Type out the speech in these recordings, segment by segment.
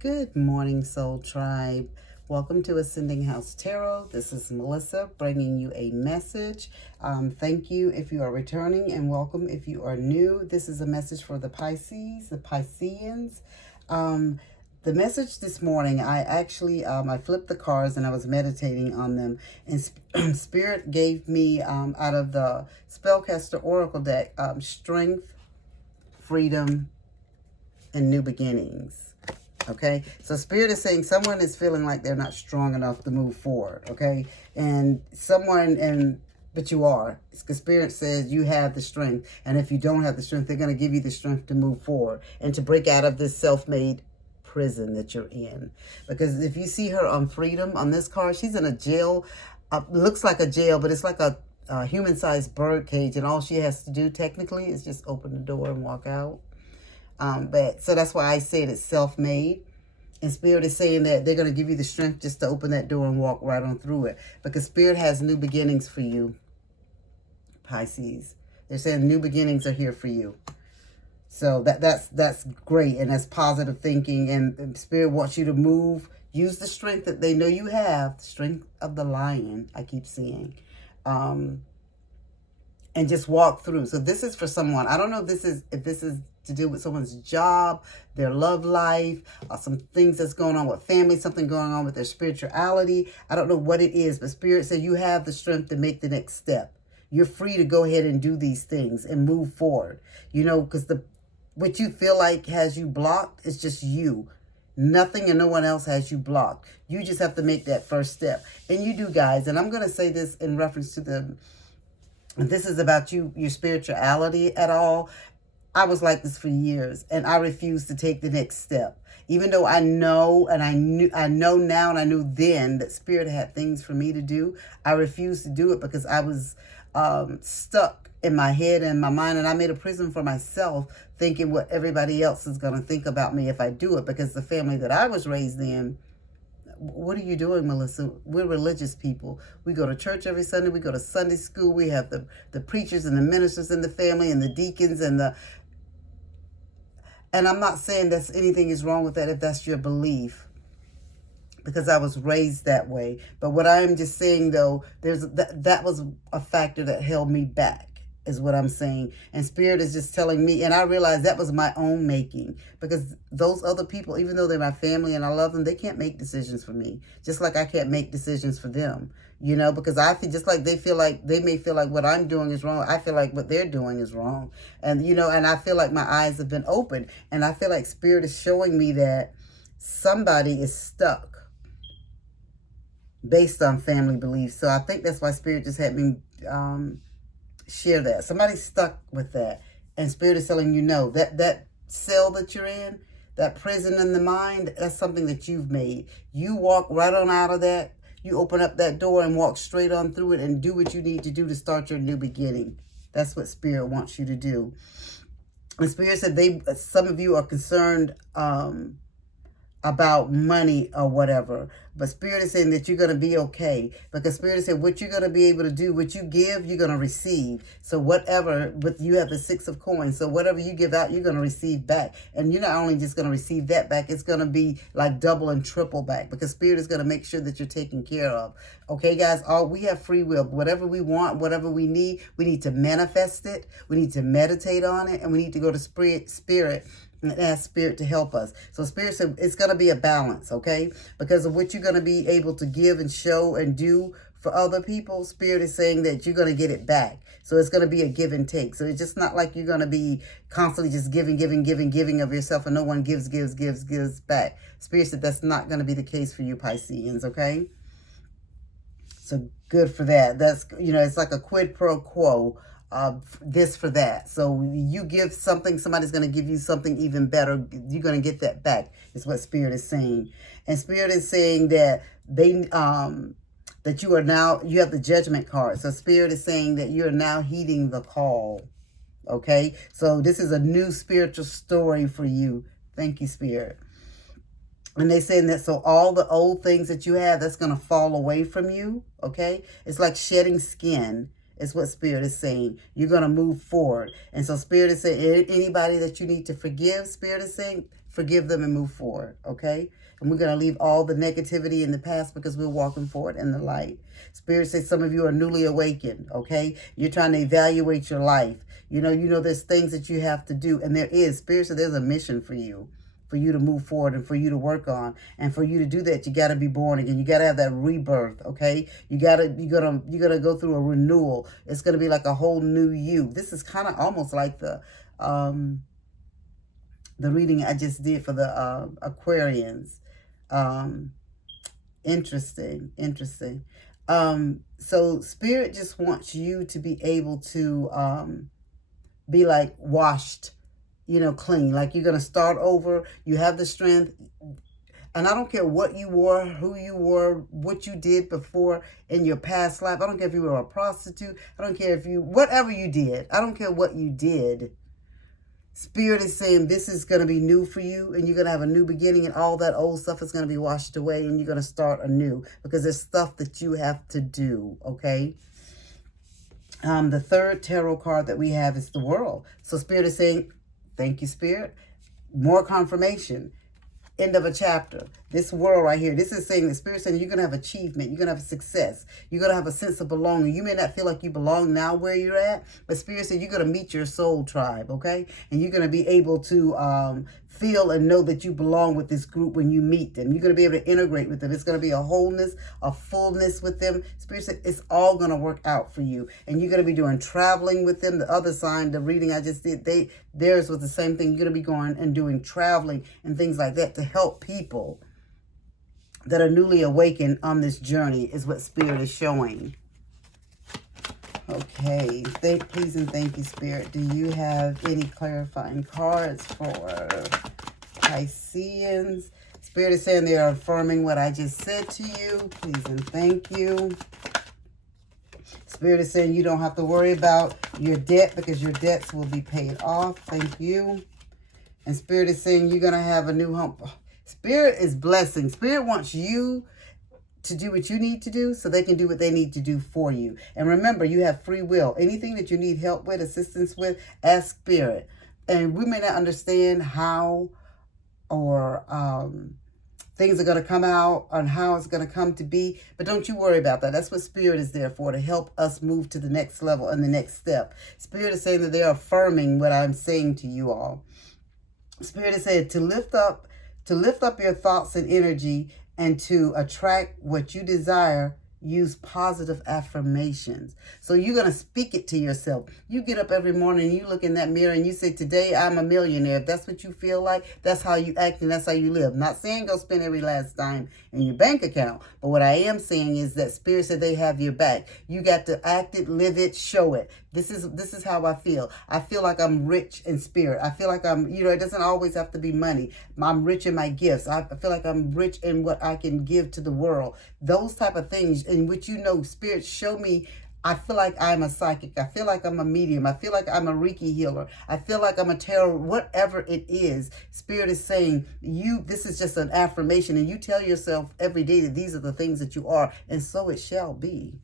Good morning, Soul Tribe. Welcome to Ascending House Tarot. This is Melissa bringing you a message. Thank you if you are returning, and welcome if you are new. This is a message for the Pisces, the Pisceans. The message this morning, I flipped the cards and I was meditating on them, and Spirit gave me out of the Spellcaster Oracle deck strength, freedom, and new beginnings. Okay, so Spirit is saying someone is feeling like they're not strong enough to move forward. Okay, but you are, because Spirit says you have the strength, and if you don't have the strength, they're going to give you the strength to move forward and to break out of this self-made prison that you're in. Because if you see her on freedom on this card, she's in a jail. Looks like a jail, but it's like a human-sized bird cage, and all she has to do technically is just open the door and walk out. So that's why I said it's self-made. And Spirit is saying that they're going to give you the strength just to open that door and walk right on through it. Because Spirit has new beginnings for you, Pisces. They're saying new beginnings are here for you. So that's great, and that's positive thinking. And Spirit wants you to move. Use the strength that they know you have, the strength of the lion, I keep seeing. And just walk through. So this is for someone. I don't know if this is to do with someone's job, their love life, some things that's going on with family, something going on with their spirituality. I don't know what it is, but Spirit says you have the strength to make the next step. You're free to go ahead and do these things and move forward. You know, because what you feel like has you blocked is just you. Nothing and no one else has you blocked. You just have to make that first step. And you do, guys. And I'm going to say this in reference to this is about your spirituality at all. I was like this for years, and I refused to take the next step. Even though I know, and I know now, and I knew then that Spirit had things for me to do, I refused to do it because I was stuck in my head and my mind, and I made a prison for myself, thinking what everybody else is going to think about me if I do it, because the family that I was raised in, what are you doing, Melissa? We're religious people. We go to church every Sunday. We go to Sunday school. We have the preachers and the ministers in the family and the deacons and I'm not saying that anything is wrong with that if that's your belief, because I was raised that way. But what I am just saying, though, that was a factor that held me back, is what I'm saying. And Spirit is just telling me, and I realized that was my own making, because those other people, even though they're my family and I love them, they can't make decisions for me, just like I can't make decisions for them. You know, because I feel just like they may feel like what I'm doing is wrong. I feel like what they're doing is wrong. And, you know, and I feel like my eyes have been opened. And I feel like Spirit is showing me that somebody is stuck based on family beliefs. So I think that's why Spirit just had me share that. Somebody's stuck with that. And Spirit is telling you, no, that cell that you're in, that prison in the mind, that's something that you've made. You walk right on out of that. You open up that door and walk straight on through it and do what you need to do to start your new beginning. That's what Spirit wants you to do. And Spirit said some of you are concerned about money or whatever. But Spirit is saying that you're going to be okay. Because Spirit said what you're going to be able to do, what you give, you're going to receive. So whatever, but you have the 6 of coins. So whatever you give out, you're going to receive back. And you're not only just going to receive that back, it's going to be like double and triple back. Because Spirit is going to make sure that you're taken care of. Okay, guys, we have free will. Whatever we want, whatever we need to manifest it. We need to meditate on it. And we need to go to Spirit and ask Spirit to help us. So Spirit said it's going to be a balance, okay? Because of what you're going to be able to give and show and do for other people, Spirit is saying that you're going to get it back. So it's going to be a give and take. So it's just not like you're going to be constantly just giving of yourself and no one gives back. Spirit said that's not going to be the case for you, Pisceans, okay? So good for that. That's, you know, it's like a quid pro quo. This for that. So you give something, somebody's going to give you something even better. You're going to get that back, is what Spirit is saying. And Spirit is saying that that you have the Judgment card. So Spirit is saying that you're now heeding the call. Okay? So this is a new spiritual story for you. Thank you, Spirit. And they're saying that so all the old things that you have, that's going to fall away from you. Okay? It's like shedding skin. Is what Spirit is saying. You're going to move forward. And so Spirit is saying, anybody that you need to forgive, Spirit is saying, forgive them, and move forward, okay? And we're going to leave all the negativity in the past because we're walking forward in the light. Spirit says some of you are newly awakened, okay? You're trying to evaluate your life. You know, there's things that you have to do, and there is. Spirit says there's a mission for you to move forward and for you to work on. And for you to do that, you got to be born again. You got to have that rebirth, okay? You're gonna go through a renewal. It's going to be like a whole new you. This is kind of almost like the reading I just did for the Aquarians. Interesting. So Spirit just wants you to be able to be like washed, clean. Like you're going to start over. You have the strength. And I don't care what you were, who you were, what you did before in your past life. I don't care if you were a prostitute. I don't care whatever you did. I don't care what you did. Spirit is saying this is going to be new for you, and you're going to have a new beginning, and all that old stuff is going to be washed away, and you're going to start anew because there's stuff that you have to do, okay? The third tarot card that we have is the World. So Spirit is saying, thank you, Spirit. More confirmation. End of a chapter. This world right here, this is saying, the Spirit saying you're going to have achievement. You're going to have success. You're going to have a sense of belonging. You may not feel like you belong now where you're at, but Spirit said you're going to meet your soul tribe, okay? And you're going to be able to feel and know that you belong with this group when you meet them. You're going to be able to integrate with them. It's going to be a wholeness, a fullness with them. Spirit said it's all going to work out for you. And you're going to be doing traveling with them. The other sign, the reading I just did, theirs was the same thing. You're going to be going and doing traveling and things like that to help people that are newly awakened on this journey is what Spirit is showing. Okay, please and thank you, Spirit. Do you have any clarifying cards for Pisceans? Spirit is saying they are affirming what I just said to you. Please and thank you. Spirit is saying you don't have to worry about your debt because your debts will be paid off. Thank you. And Spirit is saying you're going to have a new home. Spirit is blessing. Spirit wants you to do what you need to do so they can do what they need to do for you. And remember, you have free will. Anything that you need help with, assistance with, ask Spirit. And we may not understand how or things are going to come out and how it's going to come to be, but don't you worry about that. That's what Spirit is there for, to help us move to the next level and the next step. Spirit is saying that they're affirming what I'm saying to you all. Spirit is saying to lift up your thoughts and energy, and to attract what you desire, use positive affirmations. So you're going to speak it to yourself. You get up every morning and you look in that mirror and you say, today I'm a millionaire. If that's what you feel like, that's how you act and that's how you live. Not saying go spend every last dime in your bank account. But what I am saying is that Spirit said they have your back. You got to act it, live it, show it. This is how I feel. I feel like I'm rich in spirit. I feel like it doesn't always have to be money. I'm rich in my gifts. I feel like I'm rich in what I can give to the world. Those type of things in which, Spirit, show me. I feel like I'm a psychic. I feel like I'm a medium. I feel like I'm a Reiki healer. I feel like I'm a tarot, whatever it is. Spirit is saying, this is just an affirmation, and you tell yourself every day that these are the things that you are, and so it shall be.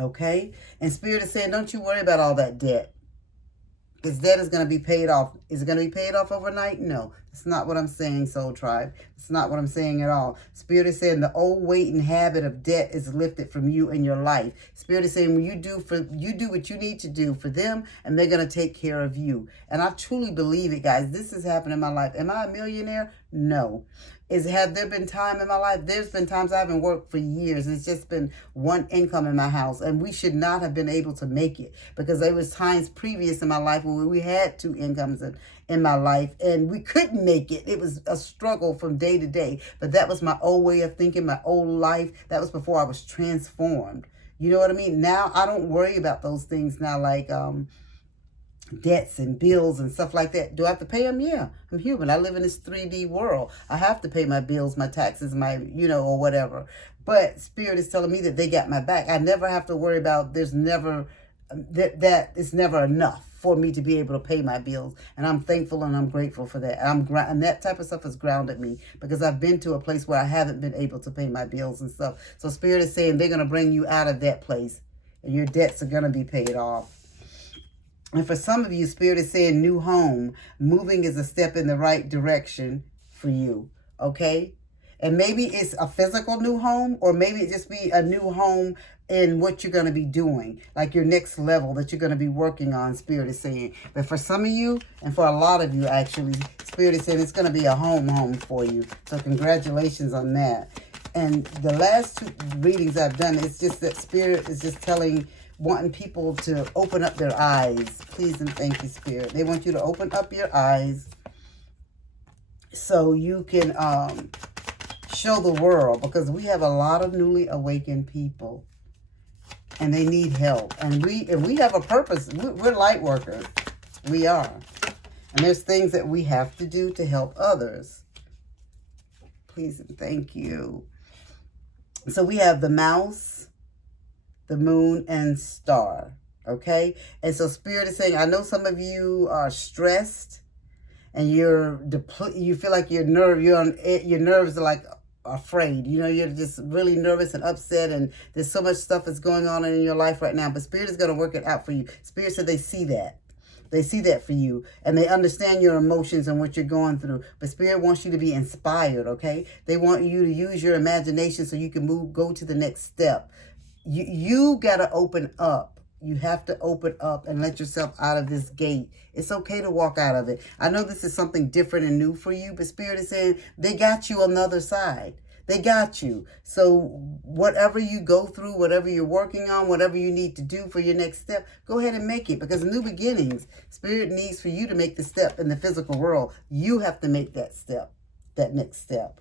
Okay? And Spirit is saying, don't you worry about all that debt. Because debt is going to be paid off. Is it going to be paid off overnight? No. That's not what I'm saying, Soul Tribe. It's not what I'm saying at all. Spirit is saying the old weight and habit of debt is lifted from you in your life. Spirit is saying when you do what you need to do for them, and they're going to take care of you. And I truly believe it, guys. This has happened in my life. Am I a millionaire? No. Have there been time in my life? There's been times I haven't worked for years. It's just been one income in my house. And we should not have been able to make it, because there was times previous in my life where we had two incomes in my life and we couldn't make it. It was a struggle from day to day. But that was my old way of thinking, my old life. That was before I was transformed. You know what I mean? Now I don't worry about those things now, like debts and bills and stuff like that. Do I have to pay them? Yeah, I'm human. I live in this 3D world. I have to pay my bills, my taxes, or whatever. But Spirit is telling me that they got my back. I never have to worry about, there's never, that it's never enough for me to be able to pay my bills. And I'm thankful and I'm grateful for that. And that type of stuff has grounded me, because I've been to a place where I haven't been able to pay my bills and stuff. So Spirit is saying they're going to bring you out of that place, and your debts are going to be paid off. And for some of you, Spirit is saying new home. Moving is a step in the right direction for you, okay? And maybe it's a physical new home, or maybe it just be a new home in what you're going to be doing, like your next level that you're going to be working on, Spirit is saying. But for some of you, and for a lot of you actually, Spirit is saying it's going to be a home for you. So congratulations on that. And the last two readings I've done, it's just that Spirit is just wanting people to open up their eyes. Please and thank you, Spirit. They want you to open up your eyes so you can show the world, because we have a lot of newly awakened people and they need help. And we have a purpose. We're light workers. We are. And there's things that we have to do to help others. Please and thank you. So we have the mouse, the moon, and star. Okay? And so Spirit is saying, I know some of you are stressed and you feel like your nerves are like afraid. You know, you're just really nervous and upset, and there's so much stuff that's going on in your life right now. But Spirit is going to work it out for you. Spirit said they see that. They see that for you, and they understand your emotions and what you're going through. But Spirit wants you to be inspired, okay? They want you to use your imagination so you can go to the next step. You got to open up. You have to open up and let yourself out of this gate. It's okay to walk out of it. I know this is something different and new for you, but Spirit is saying they got you on the other side. They got you. So whatever you go through, whatever you're working on, whatever you need to do for your next step, go ahead and make it. Because new beginnings, Spirit needs for you to make the step in the physical world. You have to make that step, that next step.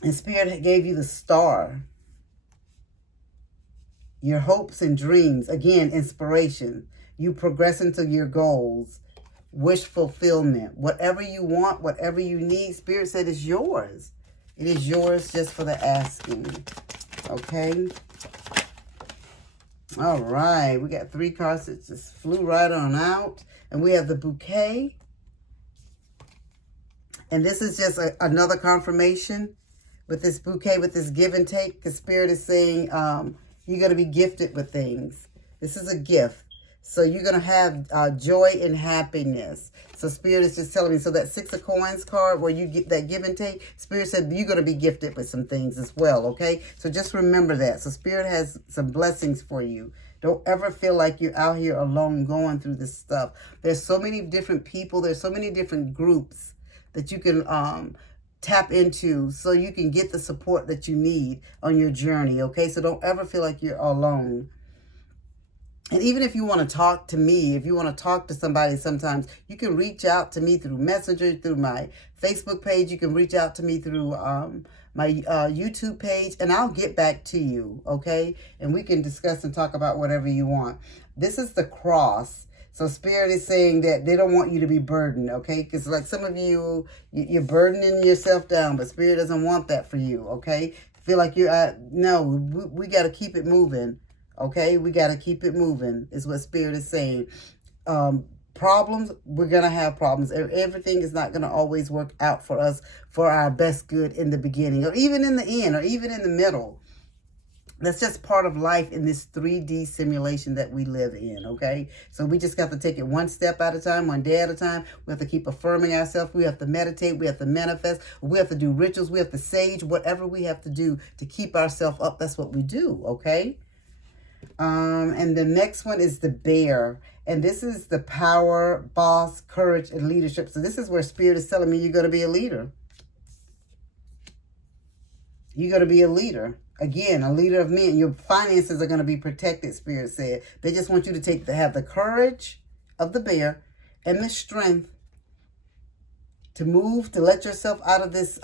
And Spirit gave you the star. Your hopes and dreams, again, inspiration. You progress into your goals, wish fulfillment. Whatever you want, whatever you need, Spirit said is yours. It is yours just for the asking. Okay? All right. We got 3 cards that just flew right on out. And we have the bouquet. And this is just another confirmation with this bouquet, with this give and take. Because Spirit is saying you're going to be gifted with things. This is a gift. So you're going to have joy and happiness. So Spirit is just telling me. So that 6 of coins card where you get that give and take, Spirit said you're going to be gifted with some things as well, okay? So just remember that. So Spirit has some blessings for you. Don't ever feel like you're out here alone going through this stuff. There's so many different people. There's so many different groups that you can tap into so you can get the support that you need on your journey, okay? So don't ever feel like you're alone. And even if you want to talk to me, if you want to talk to somebody sometimes, you can reach out to me through Messenger, through my Facebook page. You can reach out to me through my YouTube page, and I'll get back to you, okay? And we can discuss and talk about whatever you want. This is the cross. So Spirit is saying that they don't want you to be burdened, okay? Because like some of you, you're burdening yourself down, but Spirit doesn't want that for you, okay? Feel like you're, no, we got to keep it moving. Okay, we got to keep it moving is what Spirit is saying. Problems, we're going to have problems. Everything is not going to always work out for us for our best good in the beginning or even in the end or even in the middle. That's just part of life in this 3D simulation that we live in, okay? So we just got to take it one step at a time, one day at a time. We have to keep affirming ourselves. We have to meditate. We have to manifest. We have to do rituals. We have to sage, whatever we have to do to keep ourselves up. That's what we do, okay? And the next one is the bear. And this is the power, boss, courage, and leadership. So this is where Spirit is telling me you're going to be a leader. You're going to be a leader. Again, a leader of men. Your finances are going to be protected, Spirit said. They just want you to have the courage of the bear and the strength to move, to let yourself out of this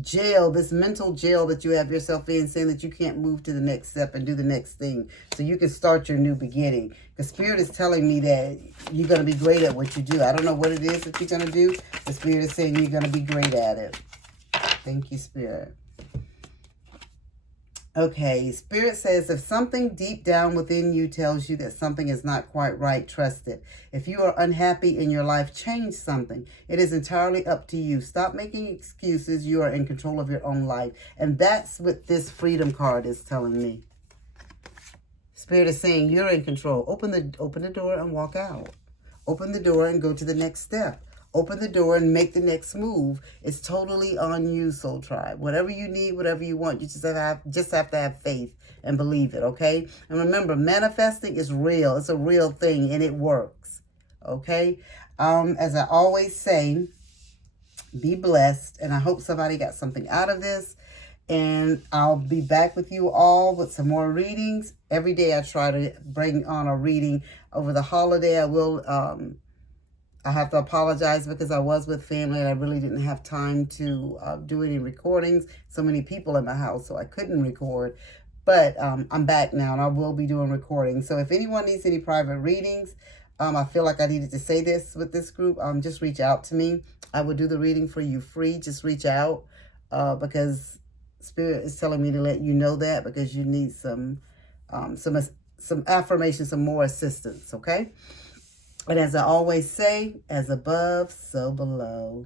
jail, this mental jail that you have yourself in, saying that you can't move to the next step and do the next thing so you can start your new beginning. The Spirit is telling me that you're going to be great at what you do. I don't know what it is that you're going to do. The Spirit is saying you're going to be great at it. Thank you, Spirit. Okay, Spirit says if something deep down within you tells you that something is not quite right, trust it. If you are unhappy in your life, change something. It is entirely up to you. Stop making excuses. You are in control of your own life. And that's what this freedom card is telling me. Spirit is saying you're in control. Open the door and walk out. Open the door and go to the next step. Open the door and make the next move. It's totally on you, Soul Tribe. Whatever you need, whatever you want, you just have to have faith and believe it, okay? And remember, manifesting is real. It's a real thing, and it works, okay? As I always say, be blessed, and I hope somebody got something out of this. And I'll be back with you all with some more readings. Every day I try to bring on a reading. Over the holiday, I have to apologize because I was with family and I really didn't have time to do any recordings. So many people in my house, so I couldn't record. But I'm back now and I will be doing recordings. So if anyone needs any private readings, I feel like I needed to say this with this group, just reach out to me. I will do the reading for you free. Just reach out because Spirit is telling me to let you know that, because you need some affirmation, some more assistance, okay? And as I always say, as above, so below.